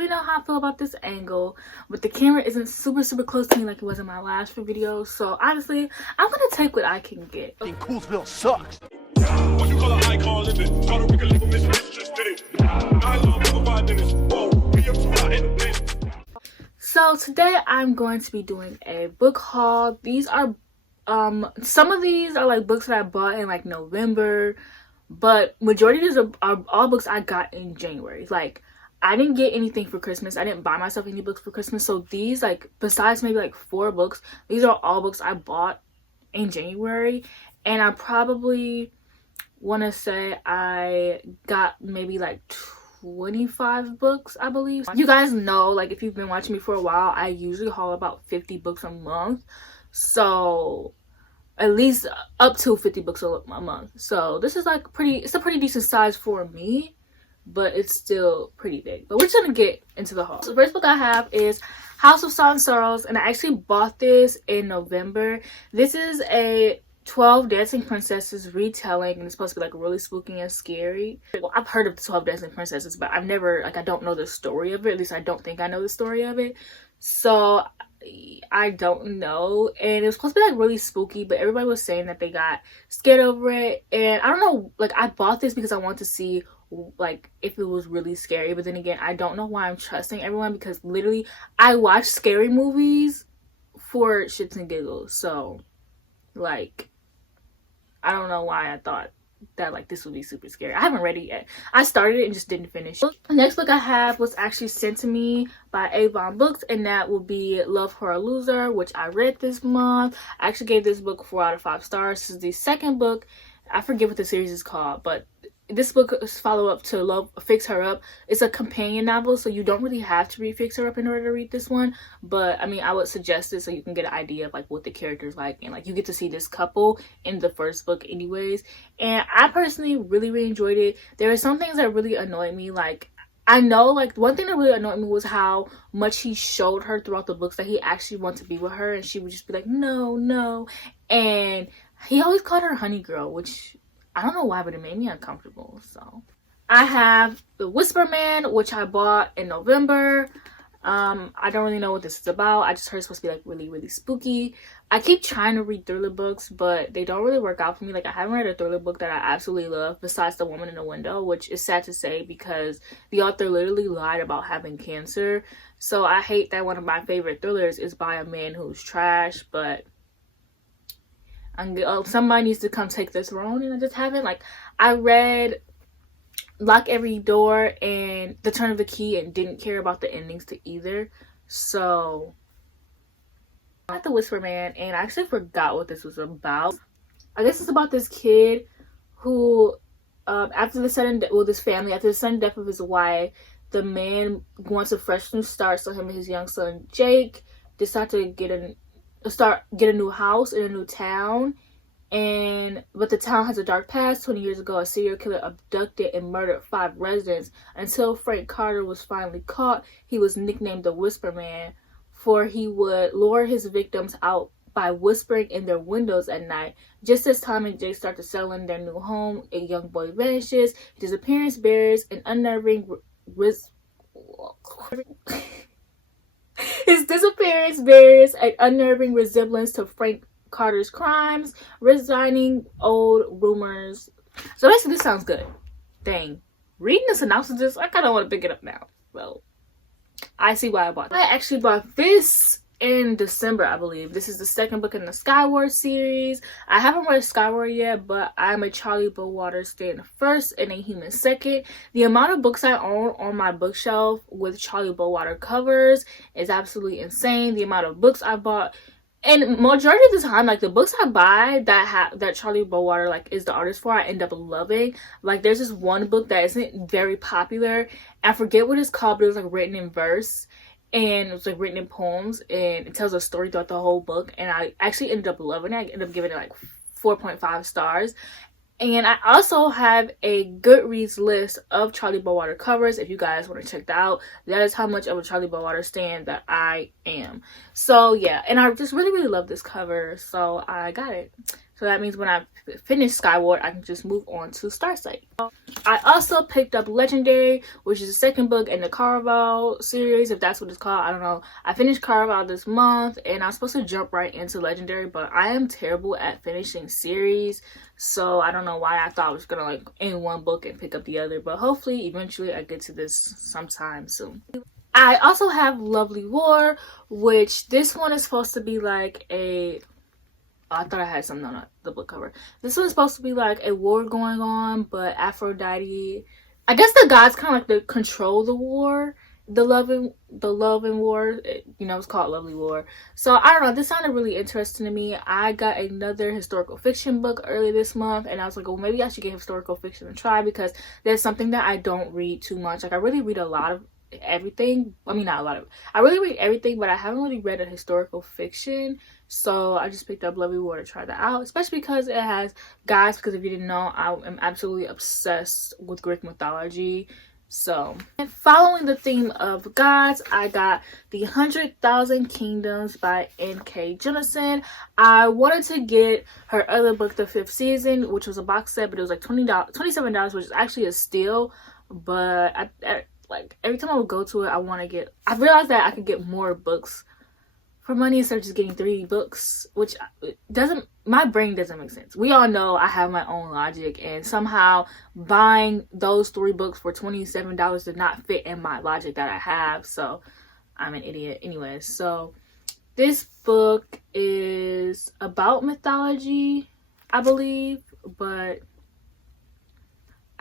really know how I feel about this angle, but the camera isn't super close to me like it was in my last few videos. So honestly, I'm gonna take what I can get. Coolsville sucks. What you call an icon living? Try to make a little mistress, just did it. I love over 5 minutes. Whoa, be up to my end. So today I'm going to be doing a book haul. These are some of these are like books that I bought in like November, but majority of these are all books I got in January. Like, I didn't get anything for Christmas. I didn't buy myself any books for Christmas. So these, like, besides maybe like 4 books, these are all books I bought in January. And I probably want to say I got maybe like 25 books, I believe. You guys know, like, if you've been watching me for a while, I usually haul about 50 books a month. So at least up to 50 books a month. So this is like it's a pretty decent size for me, but it's still pretty big. But we're just gonna get into the haul. So the first book I have is House of Salt and Sorrows, and I actually bought this in November. This is a 12 Dancing Princesses retelling, and it's supposed to be like really spooky and scary. Well, I've heard of the 12 Dancing Princesses, but I've never, like, I don't know the story of it. At least I don't think I know the story of it. So I don't know. And it was supposed to be like really spooky, but everybody was saying that they got scared over it. And I don't know, like, I bought this because I wanted to see like if it was really scary, but then again, I don't know why I'm trusting everyone, because literally I watch scary movies for shits and giggles. So like, I don't know why I thought that like this would be super scary. I haven't read it yet. I started it and just didn't finish. The next book I have was actually sent to me by Avon Books, and that will be Love Her or Loser, which I read this month. I actually gave this book 4 out of 5 stars. This is the second book. I forget what the series is called, but this book is follow-up to Love Fix Her Up. It's a companion novel, so you don't really have to read Fix Her Up in order to read this one. But I mean, I would suggest it so you can get an idea of like what the character's like, and like you get to see this couple in the first book anyways. And I personally really enjoyed it. There are some things that really annoyed me. Like, I know, like, one thing that really annoyed me was how much he showed her throughout the books that he actually wanted to be with her, and she would just be like, no. And he always called her honey girl, which I don't know why, but it made me uncomfortable. So I have The Whisper Man, which I bought in November. I don't really know what this is about. I just heard it's supposed to be like really spooky. I keep trying to read thriller books, but they don't really work out for me. Like, I haven't read a thriller book that I absolutely love besides The Woman in the Window, which is sad to say because the author literally lied about having cancer. So I hate that one of my favorite thrillers is by a man who's trash, but somebody needs to come take the throne, and I just haven't. Like, I read Lock Every Door and The Turn of the Key and didn't care about the endings to either. So I got The Whisper Man, and I actually forgot what this was about. I guess it's about this kid who after the sudden death of his wife, the man wants a fresh new start, so him and his young son Jake decide to get a new house in a new town. But the town has a dark past. 20 years ago, a serial killer abducted and murdered 5 residents. Until Frank Carter was finally caught, he was nicknamed the Whisper Man, for he would lure his victims out by whispering in their windows at night. Just as Tom and Jake start to settle in their new home, a young boy vanishes. His appearance bears an unnerving His disappearance bears an unnerving resemblance to Frank Carter's crimes, resigning old rumors. So basically, this sounds good. Dang. Reading the synopsis, I kind of want to pick it up now. Well, I see why I bought it. I actually bought this in December, I believe. This is the second book in the Skywater series. I haven't read Skywater yet, but I'm a Charlie Bowater stan first and a human second. The amount of books I own on my bookshelf with Charlie Bowater covers is absolutely insane. The amount of books I bought, and majority of the time, like, the books I buy that Charlie Bowater like is the artist for, I end up loving. Like, there's this one book that isn't very popular. I forget what it's called, but it was like written in verse, and it was like written in poems, and it tells a story throughout the whole book, and I actually ended up loving it. I ended up giving it like 4.5 stars. And I also have a Goodreads list of Charlie Bowater covers if you guys want to check that out. That is how much of a Charlie Bowater stan that I am. So yeah, and I just really love this cover, so I got it. So that means when I finish Skywater, I can just move on to Starsight. I also picked up Legendary, which is the second book in the Caraval series, if that's what it's called. I don't know. I finished Caraval this month, and I was supposed to jump right into Legendary, but I am terrible at finishing series, so I don't know why I thought I was gonna like end one book and pick up the other, but hopefully eventually I get to this sometime soon. I also have Lovely War, which this one is supposed to be like a... I thought I had something on the book cover. This was supposed to be like a war going on, but Aphrodite, I guess the gods kind of like control the war, the love and war. You know, it's called Lovely War. So I don't know. This sounded really interesting to me. I got another historical fiction book early this month, and I was like, well, maybe I should give historical fiction a try because there's something that I don't read too much. Like I really read a lot of everything. I mean, not a lot of. I really read everything, but I haven't really read a historical fiction. So I just picked up Lovely War to try that out, especially because it has gods, because if you didn't know, I am absolutely obsessed with Greek mythology. So, and following the theme of gods, I got The 100,000 Kingdoms by N.K. Jemisin. I wanted to get her other book, The Fifth Season, which was a box set, but it was like $27, which is actually a steal. But I like every time I would go to it, I realized that I could get more books for money instead of just getting 3 books, which my brain doesn't make sense. We all know I have my own logic, and somehow buying those 3 books for $27 did not fit in my logic that I have, so I'm an idiot. Anyways, so this book is about mythology, I believe, but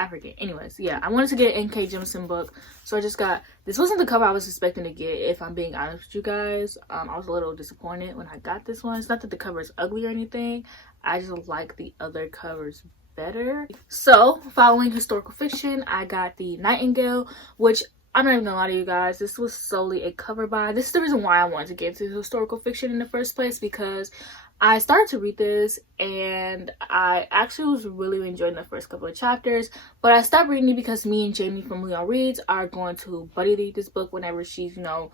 I forget. Anyways, yeah, I wanted to get an N.K. Jemisin book, so I just got... This wasn't the cover I was expecting to get, if I'm being honest with you guys. I was a little disappointed when I got this one. It's not that the cover is ugly or anything. I just like the other covers better. So, following historical fiction, I got the Nightingale, which... I'm not even gonna lie to you guys, this was solely a cover buy. This is the reason why I wanted to get into historical fiction in the first place, because I started to read this and I actually was really enjoying the first couple of chapters, but I stopped reading it because me and Jamie from Leon Reads are going to buddy read this book whenever she's, you know,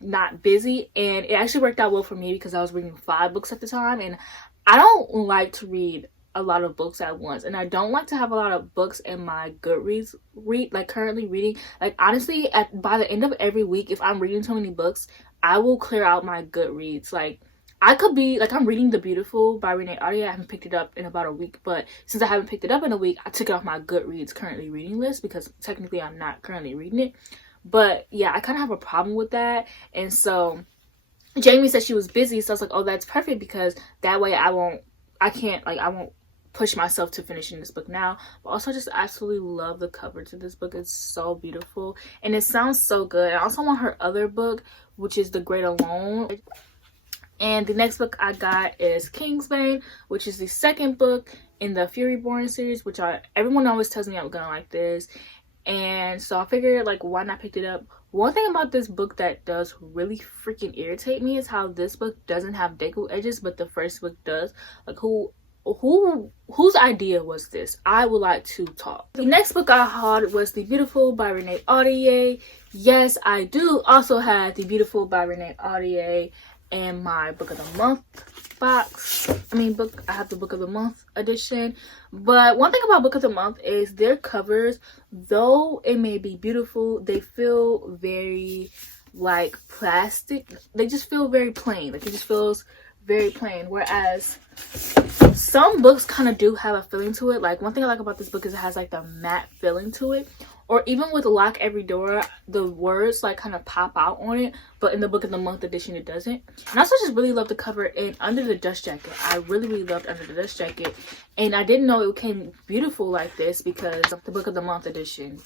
not busy, and it actually worked out well for me because I was reading 5 books at the time, and I don't like to read a lot of books at once, and I don't like to have a lot of books in my Goodreads currently reading. Like honestly, by the end of every week, if I'm reading so many books, I will clear out my Goodreads. Like I could be like, I'm reading The Beautiful by Renee Audier. I haven't picked it up in about a week, but since I haven't picked it up in a week, I took it off my Goodreads currently reading list because technically I'm not currently reading it. But yeah, I kind of have a problem with that, and so Jamie said she was busy, so I was like, oh, that's perfect because that way I won't push myself to finishing this book now. But also I just absolutely love the cover to this book. It's so beautiful and it sounds so good. I also want her other book, which is The Great Alone. And the next book I got is Kingsbane, which is the second book in the Fury Borne series, which everyone always tells me I'm gonna like this, and so I figured like why not pick it up. One thing about this book that does really freaking irritate me is how this book doesn't have deco edges, but the first book does. Like whose idea was this? I would like to talk. The next book I had was The Beautiful by Renee Audier. Yes, I do also have The Beautiful by Renee Audier in my book of the month box. I have the book of the month edition. But one thing about book of the month is their covers, though it may be beautiful, they feel very like plastic. They just feel very plain. Like it just feels very plain, whereas some books kind of do have a feeling to it. Like one thing I like about this book is it has like the matte feeling to it, or even with Lock Every Door, the words like kind of pop out on it, but in the book of the month edition it doesn't. And I also just really love the cover in Under the Dust Jacket. I really loved Under the Dust Jacket, and I didn't know it came beautiful like this because the book of the month edition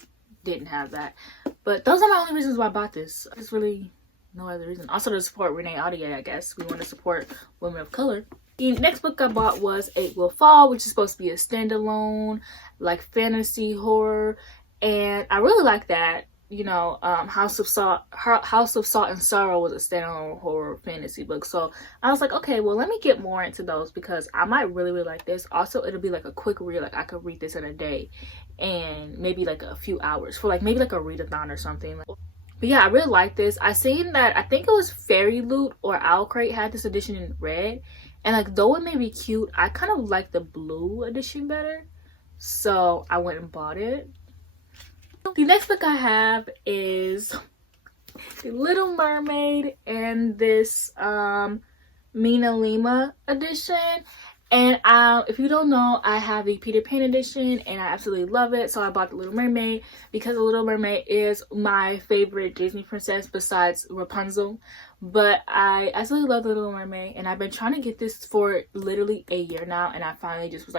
didn't have that. But those are my only reasons why I bought this. There's really no other reason. Also to support Renee Audier, I guess. We want to support women of color. The next book I bought was Eight Will Fall, which is supposed to be a standalone, like fantasy horror, and I really like that. You know, House of Salt and Sorrow was a standalone horror fantasy book, so I was like, okay, well, let me get more into those because I might really like this. Also, it'll be like a quick read. Like I could read this in a day, and maybe like a few hours for like maybe like a readathon or something. But yeah, I really like this. I seen that, I think it was Fairy Loot or Owl Crate had this edition in red, And like, though it may be cute, I kind of like the blue edition better, so I went and bought it. The next book I have is The Little Mermaid and this Mina Lima edition. And if you don't know, I have the Peter Pan edition and I absolutely love it. So I bought The Little Mermaid because The Little Mermaid is my favorite Disney princess besides Rapunzel. But I absolutely love The Little Mermaid, and I've been trying to get this for literally a year now, and I finally just was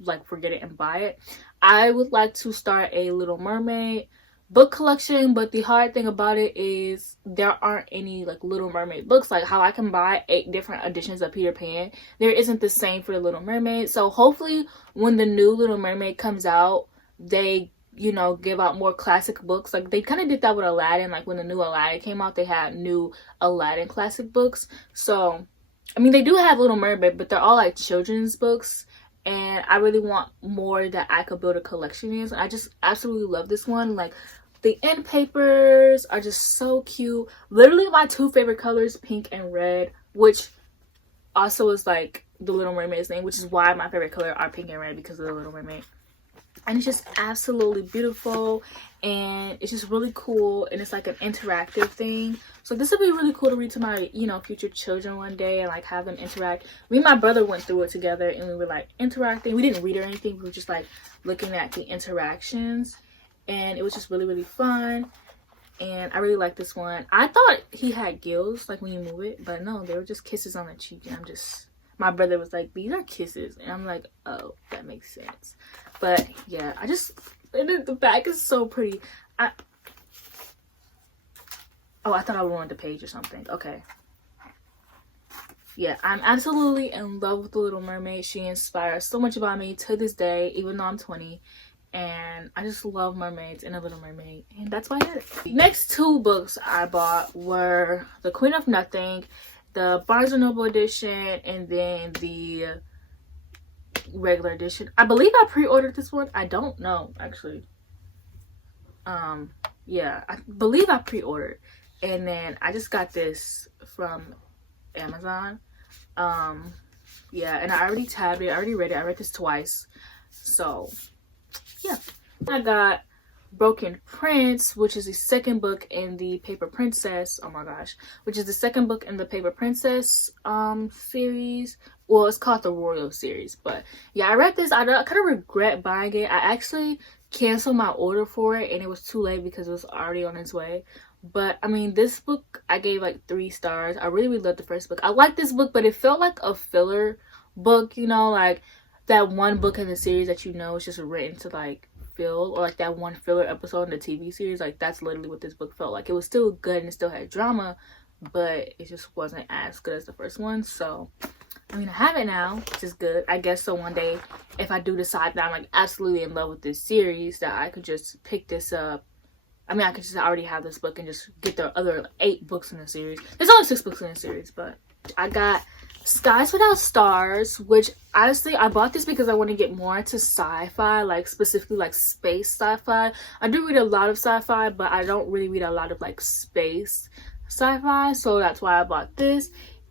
like forget it and buy it. I would like to start a Little Mermaid book collection, but the hard thing about it is there aren't any like Little Mermaid books. Like how I can buy 8 different editions of Peter Pan, there isn't the same for the Little Mermaid. So hopefully when the new Little Mermaid comes out, they, you know, give out more classic books. Like they kind of did that with Aladdin. Like when the new Aladdin came out, they had new Aladdin classic books. So I mean, they do have Little Mermaid, but they're all like children's books, and I really want more that I could build a collection in. I just absolutely love this one. Like the end papers are just so cute. Literally my 2 favorite colors, pink and red, which also is like the Little Mermaid's name, which is why my favorite color are pink and red, because of the Little Mermaid. And it's just absolutely beautiful, and it's just really cool, and it's like an interactive thing. So this would be really cool to read to my, you know, future children one day, and like have them interact. Me and my brother went through it together, and we were like interacting. We didn't read or anything, we were just like looking at the interactions, and it was just really, really fun. And I really like this one. I thought he had gills, like when you move it, but no, they were just kisses on the cheek. And my brother was like, these are kisses, and I'm like, oh, that makes sense. But yeah, the back is so pretty. I thought I ruined the page or something. Okay. Yeah, I'm absolutely in love with The Little Mermaid. She inspires so much about me to this day, even though I'm 20. And I just love mermaids and The Little Mermaid. And that's why I had it. The next 2 books I bought were The Queen of Nothing, the Barnes & Noble edition, and then the regular edition. I believe I pre-ordered this one. I don't know, actually. Yeah, I believe I pre-ordered. And then I just got this from Amazon. Yeah, and I already tabbed it. I already read it. I read this twice. So yeah, I got Broken Prince, which is the second book in the Paper Princess. Oh my gosh, which is the second book in the Paper Princess series. Well, it's called the Royal series. But yeah, I read this. I kind of regret buying it. I actually canceled my order for it, and it was too late because it was already on its way. But I mean, this book I gave like 3 stars. I really, really loved the first book. I liked this book, but it felt like a filler book, you know, like that one book in the series that, you know, is just written to like fill, or like that one filler episode in the TV series. Like that's literally what this book felt like. It was still good and it still had drama, but it just wasn't as good as the first one. So I mean, I have it now, which is good, I guess. So one day if I do decide that I'm like absolutely in love with this series, that I could just pick this up. I mean, I could just already have this book and just get the other 8 books in the series. There's only 6 books in the series, but I got Skies Without Stars, which honestly I bought this because I want to get more into sci-fi, like specifically like space sci-fi. I do read a lot of sci-fi, but I don't really read a lot of like space sci-fi, so that's why I bought this.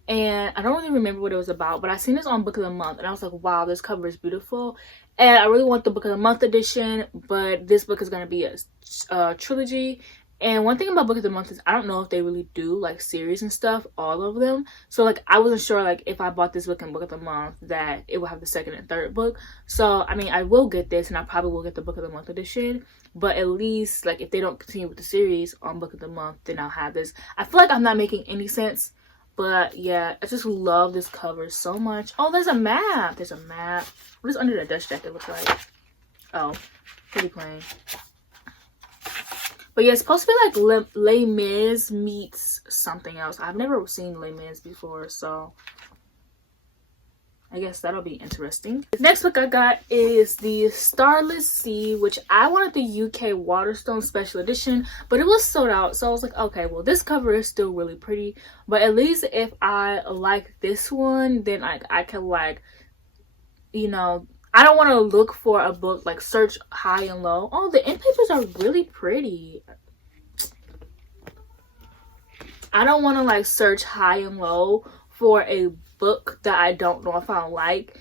And I don't really remember what it was about, but I seen this on Book of the Month, and I was like, wow, this cover is beautiful. And I really want the Book of the Month edition, but this book is going to be a trilogy. And one thing about Book of the Month is I don't know if they really do like series and stuff, all of them. So like I wasn't sure like if I bought this book in Book of the Month that it will have the 2nd and 3rd book. So I mean, I will get this, and I probably will get the Book of the Month edition. But at least like if they don't continue with the series on Book of the Month, then I'll have this. I feel like I'm not making any sense, but yeah, I just love this cover so much. Oh, there's a map. There's a map. What does under the dust jacket look like? Oh, pretty plain. But yeah, it's supposed to be like Les Mis meets something else. I've never seen Les Mis before, so I guess that'll be interesting. The next book I got is the Starless Sea, which I wanted the UK Waterstone Special Edition, but it was sold out. So I was like, okay, well, this cover is still really pretty, but at least if I like this one, then I can like, you know, I don't want to look for a book, like search high and low. Oh, the end papers are really pretty. I don't want to like search high and low for a book that I don't know if I'll like.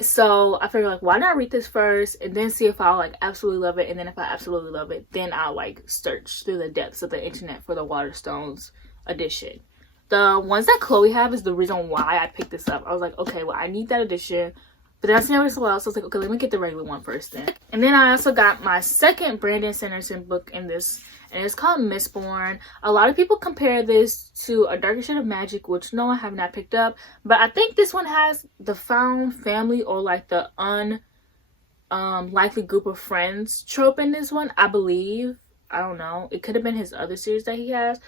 So I figured, like, why not read this first and then see if I'll like absolutely love it, and then if I absolutely love it, then I'll like search through the depths of the internet for the Waterstones edition. The ones that Chloe have is the reason why I picked this up. I was like, okay, well, I need that edition. But then I seen everything else, so I was like, okay, let me get the regular one first then. And then I also got my second Brandon Sanderson book in this, and it's called Mistborn. A lot of people compare this to A Darker Shade of Magic, which no, I have not picked up. But I think this one has the found family, or like the unlikely group of friends trope in this one, I believe. I don't know. It could have been his other series that he has.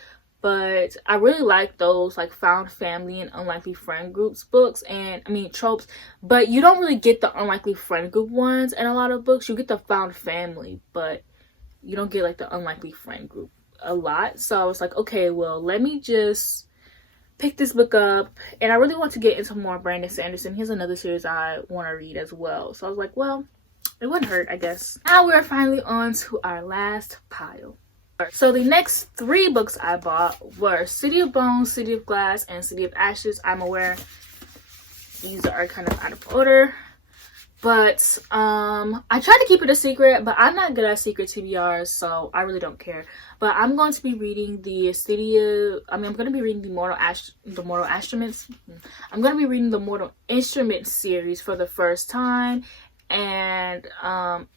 But I really like those like found family and unlikely friend groups books, and I mean tropes. But you don't really get the unlikely friend group ones in a lot of books. You get the found family, but you don't get like the unlikely friend group a lot. So I was like, okay, well, let me just pick this book up. And I really want to get into more Brandon Sanderson. Here's another series I want to read as well. So I was like, well, it wouldn't hurt, I guess. Now we're finally on to our last pile. So the next 3 books I bought were City of Bones, City of Glass, and City of Ashes. I'm aware these are kind of out of order, but I tried to keep it a secret, but I'm not good at secret TBRs, so I really don't care. But I'm going to be reading I'm going to be reading the Mortal Instruments. I'm going to be reading the Mortal Instruments series for the first time. And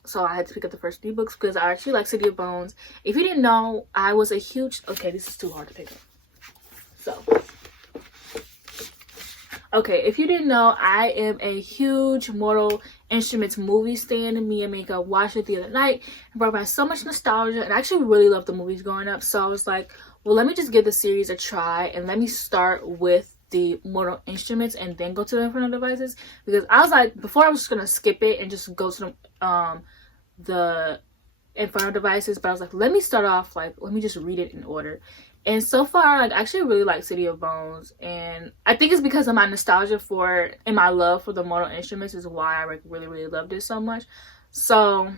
so I had to pick up the first 3 books because I actually like City of Bones. If you didn't know, I was a huge... Okay, this is too hard to pick up. So... Okay, if you didn't know, I am a huge Mortal Instruments movie stan. Me and Mika watched it the other night. It brought back so much nostalgia. And I actually really loved the movies growing up. So I was like, well, let me just give the series a try. And let me start with the Mortal Instruments and then go to the Infernal Devices. Because I was like, before I was just going to skip it and just go to the Infernal Devices. But I was like, let me start off, like, let me just read it in order. And so far, like, I actually really like City of Bones. And I think it's because of my nostalgia for it and my love for the Mortal Instruments is why I like, really, really loved it so much. So,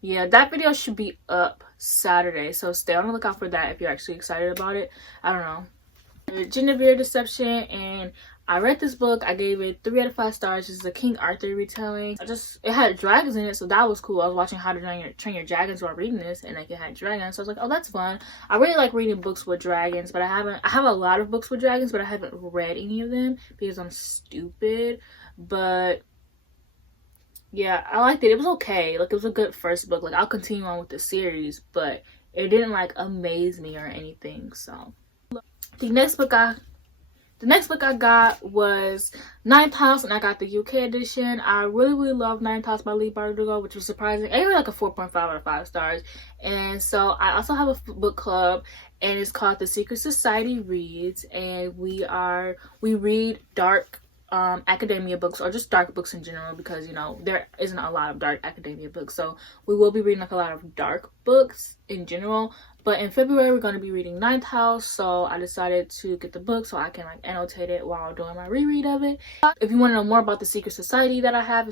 yeah, that video should be up Saturday. So stay on the lookout for that if you're actually excited about it. I don't know. Genevieve Deception, and I read this book. I gave it 3 out of 5 stars. This is a King Arthur retelling. It had dragons in it, so that was cool. I was watching How to Train Your Dragons while reading this, and like it had dragons, so I was like, oh, that's fun. I really like reading books with dragons, but I have a lot of books with dragons, but I haven't read any of them because I'm stupid. But yeah, I liked it. It was okay. Like, it was a good first book. Like, I'll continue on with the series, but it didn't like amaze me or anything. So the next book I got was Ninth House, and I got the UK edition. I really, really love Ninth House by Lee Bardugo, which was surprising. I gave it like a 4.5 out of 5 stars. And so I also have a book club, and it's called The Secret Society Reads, and we read dark academia books, or just dark books in general, because, you know, there isn't a lot of dark academia books. So we will be reading like a lot of dark books in general. But in February, we're going to be reading Ninth House, so I decided to get the book so I can like annotate it while doing my reread of it. If you want to know more about the secret society that I have,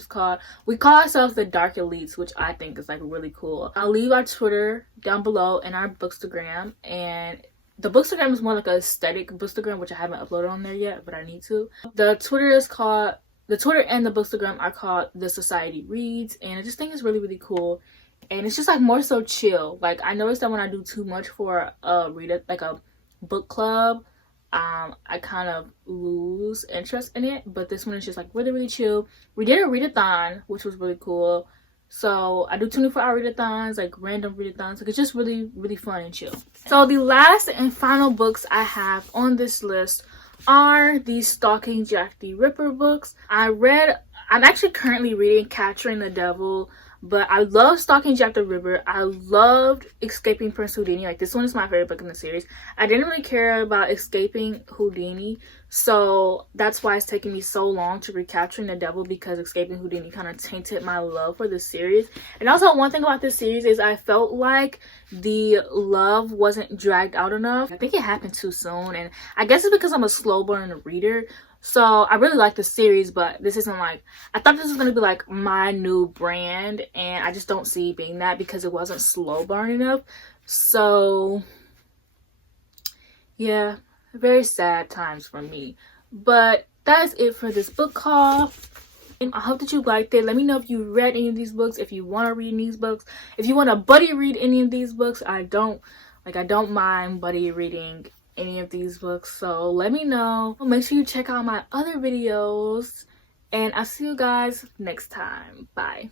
we call ourselves the Dark Elites, which I think is like really cool. I'll leave our Twitter down below and our Bookstagram, and the Bookstagram is more like an aesthetic Bookstagram, which I haven't uploaded on there yet, but I need to. The Twitter and the Bookstagram are called The Society Reads, and I just think it's really, really cool. And it's just like more so chill. Like, I noticed that when I do too much for a book club, I kind of lose interest in it. But this one is just like really, really chill. We did a readathon, which was really cool. So I do 24-hour readathons, like random readathons. Like, it's just really, really fun and chill. So the last and final books I have on this list are the Stalking Jack the Ripper books. I'm actually currently reading Capturing the Devil. But I love Stalking Jack the Ripper. I loved Escaping Prince Houdini. Like, this one is my favorite book in the series. I didn't really care about Escaping Houdini, so that's why it's taking me so long to read Capturing the Devil, because Escaping Houdini kind of tainted my love for the series. And also, one thing about this series is I felt like the love wasn't dragged out enough. I think it happened too soon, and I guess it's because I'm a slow burn reader. So I really like the series, but this isn't like, I thought this was going to be like my new brand, and I just don't see it being that because it wasn't slow burn enough. So yeah, very sad times for me. But that is it for this book haul. I hope that you liked it. Let me know if you read any of these books, if you want to read these books, if you want to buddy read any of these books. I don't mind buddy reading any of these books, so let me know. Make sure you check out my other videos, and I'll see you guys next time. Bye.